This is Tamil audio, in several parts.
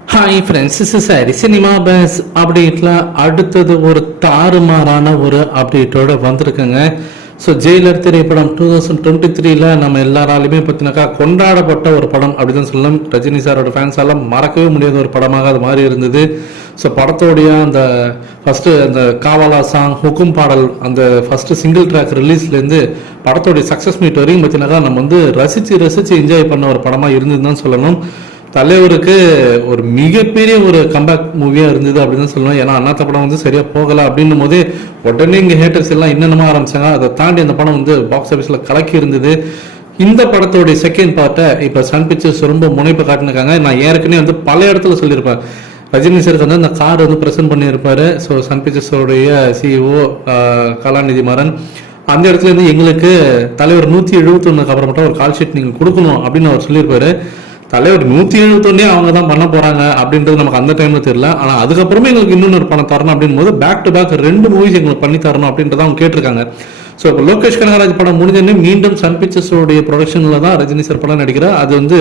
Hi friends is sorry cinema base அப்டேட்டில் அடுத்தது ஒரு தாறுமாறான ஒரு அப்டேட்டோட வந்திருக்குங்க. ஸோ ஜெயிலர் திரைப்படம் டூ தௌசண்ட் டுவெண்ட்டி த்ரீல நம்ம எல்லாராலையுமே பார்த்தினாக்கா கொண்டாடப்பட்ட ஒரு படம் அப்படின்னு சொல்லலாம் ரஜினி சாரோட ஃபேன்ஸால் மறக்கவே முடியாத ஒரு படமாக அது மாதிரி இருந்தது. ஸோ படத்தோடைய அந்த ஃபஸ்ட்டு அந்த காவாலா சாங் ஹுக்கும் பாடல் அந்த ஃபஸ்ட்டு சிங்கிள் ட்ராக் ரிலீஸ்லேருந்து படத்தோடைய சக்ஸஸ் மீட் வரையும் பார்த்தீங்கன்னாக்கா நம்ம வந்து ரசித்து ரசித்து என்ஜாய் பண்ண ஒரு படமாக இருந்ததுன்னு தான் சொல்லணும். தலைவருக்கு ஒரு மிகப்பெரிய ஒரு கம்பேக் மூவியாக இருந்தது அப்படின்னு தான் சொல்லணும். ஏன்னா அண்ணாத்த படம் வந்து சரியாக போகலை அப்படின்னும் போதே உடனே இங்கே ஹேட்டர்ஸ் எல்லாம் என்னென்னமா ஆரம்பிச்சாங்க. அதை தாண்டி அந்த படம் வந்து பாக்ஸ் ஆஃபீஸில் கலக்கி இருந்தது. இந்த படத்தோடைய செகண்ட் பார்ட்டை இப்போ சன் பிக்சர்ஸ் ரொம்ப முனைப்பு காட்டினிருக்காங்க. நான் ஏற்கனவே வந்து பல இடத்துல சொல்லியிருப்பேன். ரஜினி சாருக்கு வந்து அந்த கார் வந்து ப்ரெசென்ட் பண்ணியிருப்பாரு. ஸோ சன் பிக்சர்ஸோடைய சிஇஓ கலாநிதி மாறன் அந்த இடத்துல இருந்து எங்களுக்கு தலைவர் நூற்றி எழுபத்தொன்னுக்கு அப்புறமேட்டா ஒரு கால் ஷீட் நீங்கள் கொடுக்கணும் அப்படின்னு அவர் சொல்லியிருப்பாரு. தலைவர் நூற்றி எழுபத்தொன்னே அவங்க தான் பண்ண போறாங்க அப்படின்றது நமக்கு அந்த டைம்ல தெரியல. ஆனா அதுக்கப்புறமே எங்களுக்கு இன்னொரு பணம் தரணும் அப்படின் போது பேக் டு பேக் ரெண்டு மூவிஸ் எங்களுக்கு பண்ணி தரணும் அப்படின்றத அவங்க கேட்டிருக்காங்க. ஸோ இப்போ லோகேஷ் கனகராஜ் படம் முடிஞ்சோடனே மீண்டும் சன் பிக்சர்ஸோடைய ப்ரொடக்ஷனில் தான் ரஜினி சார் படம் நடிக்கிறார். அது வந்து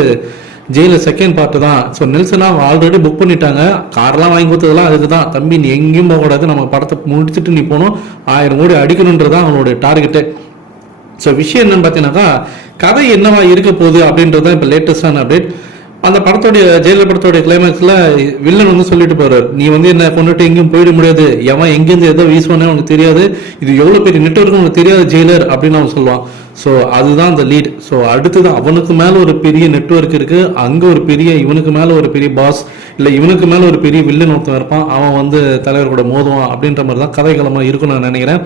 ஜெயில செகண்ட் பார்ட் தான். ஸோ நெல்சனா ஆல்ரெடி புக் பண்ணிட்டாங்க. கார்லாம் வாங்கி கொடுத்ததெல்லாம் அதுக்கு தான் தம்பி நீ எங்கேயும் போகக்கூடாது. நம்ம படத்தை முடிச்சுட்டு நீ போகணும். ஆயிரம் கோடி அடிக்கணுன்றது தான் அவனுடைய டார்கெட்டு ஸோ விஷயம் என்னன்னு பார்த்தீங்கன்னாக்கா கதை என்னவா இருக்க போகுது அப்படின்றது தான் இப்போ லேட்டஸ்டான அப்டேட் அந்த படத்தோடைய ஜெயிலர் படத்தோடைய கிளைமேக்ஸில் வில்லன் வந்து சொல்லிட்டு போறாரு. நீ வந்து என்ன கொண்டுட்டு எங்கேயும் போயிட முடியாது. எவன் எங்கேருந்து எதோ வீசுவானே உனக்கு தெரியாது. இது எவ்வளோ பெரிய நெட்ஒர்க் உனக்கு தெரியாது ஜெயிலர் அப்படின்னு அவன் சொல்லுவான். ஸோ அதுதான் அந்த லீட் ஸோ அடுத்தது அவனுக்கு மேலே ஒரு பெரிய நெட்ஒர்க் இருக்கு. அங்கே ஒரு பெரிய இவனுக்கு மேலே ஒரு பெரிய பாஸ் இல்லை இவனுக்கு மேலே ஒரு பெரிய வில்லன் ஒருத்தன் இருப்பான். அவன் வந்து தலைவர் கூட மோதுவான் அப்படின்ற மாதிரி தான் கதைக்களமாக இருக்கும் நான் நினைக்கிறேன்.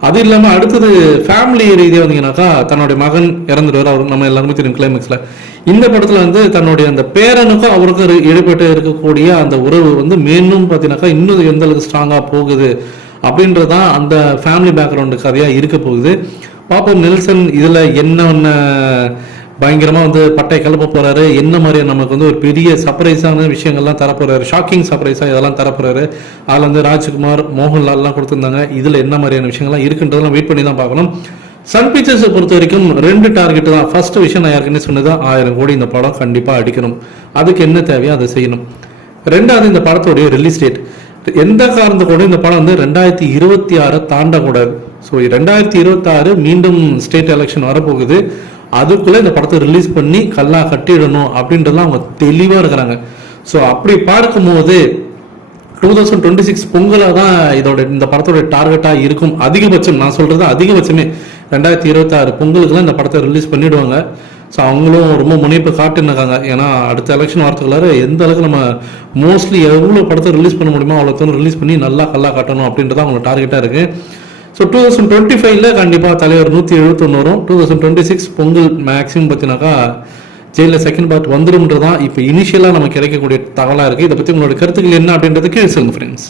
அது இல்லாமல் அடுத்தது ஃபேமிலி ரீதியாக வந்தீங்கன்னாக்கா தன்னுடைய மகன் இறந்துடுவார். அவர் நம்ம எல்லாருமே தெரியும் கிளைமேக்ஸில் இந்த படத்தில் வந்து தன்னுடைய அந்த பேரனுக்கும் அவருக்கும் இடைப்பட்டு இருக்கக்கூடிய அந்த உறவு வந்து மேலும் பார்த்தீங்கன்னாக்கா இன்னும் எந்த அளவுக்கு ஸ்ட்ராங்காக போகுது அப்படின்றது தான் அந்த ஃபேமிலி பேக்ரவுண்டு கதையாக இருக்க போகுது. பாப்போம் நெல்சன் இதில் என்னென்ன பயங்கரமா வந்து பட்டை கிளப்ப போறாரு. என்ன மாதிரி நமக்கு வந்து ஒரு பெரிய சர்ப்ரைஸான விஷயங்கள்லாம் தரப்போறாரு ஷாக்கிங் சர்ப்ரைஸா இதெல்லாம் தரப்போறாரு அதுல வந்து ராஜ்குமார் மோகன்லால்லாம் கொடுத்திருந்தாங்க. இதுல என்ன மாதிரியான விஷயங்கள்லாம் இருக்குன்றதெல்லாம் வெயிட் பண்ணி தான் பார்க்கணும். சன் பிக்சர்ஸை பொறுத்த வரைக்கும் ரெண்டு டார்கெட் தான். ஃபர்ஸ்ட் விஷயம் நான் ஏற்கனவே சொன்னது ஆயிரம் கோடி இந்த படம் கண்டிப்பா அடிக்கணும். அதுக்கு என்ன தேவையோ அதை செய்யணும். ரெண்டாவது இந்த படத்தோடைய ரிலீஸ் டேட் எந்த காரணத்தை கூட இந்த படம் வந்து ரெண்டாயிரத்தி இருபத்தி ஆறை தாண்டக்கூடாது ஸோ ரெண்டாயிரத்தி இருபத்தாறு மீண்டும் ஸ்டேட் எலெக்ஷன் வரப்போகுது. அதுக்குள்ளே இந்த படத்தை ரிலீஸ் பண்ணி கல்லா கட்டிடணும் அப்படின்றதுலாம் அவங்க தெளிவாக இருக்கிறாங்க. ஸோ அப்படி பார்க்கும்போது டூ தௌசண்ட் டுவெண்ட்டி சிக்ஸ் பொங்கலாக தான் இதோட இந்த படத்தோட டார்கெட்டாக இருக்கும். அதிகபட்சம் நான் சொல்கிறது அதிகபட்சமே. ரெண்டாயிரத்தி இருபத்தாறு பொங்கலுக்குலாம் இந்த படத்தை ரிலீஸ் பண்ணிவிடுவாங்க ஸோ அவங்களும் ரொம்ப முனைப்பு காட்டுனாங்க ஏன்னா அடுத்த எலெக்ஷன் வரத்துக்குள்ளார எந்த அளவுக்கு நம்ம மோஸ்ட்லி எவ்வளோ படத்தை ரிலீஸ் பண்ண முடியுமோ அவ்வளோ தூரம் ரிலீஸ் பண்ணி நல்லா கல்லா காட்டணும் அப்படின்றது அவங்களோட டார்கெட்டாக இருக்குது ஸோ டூ தௌசண்ட் டுவெண்ட்டி ஃபைவ்ல கண்டிப்பாக தலைவர் நூற்றி எழுபத்தொன்று வரும். Two thousand twenty six Pongal maximum பார்த்தீங்கன்னாக்கா ஜெயிலில் செகண்ட் பார்ட் வந்துரும்ன்றதான் இப்போ இனிஷியலாக நமக்கு கிடைக்கக்கூடிய தகவலாக இருக்குது இதை பற்றி உங்களோட கருத்துக்கள் என்ன அப்படின்றது கீழே ஃப்ரெண்ட்ஸ்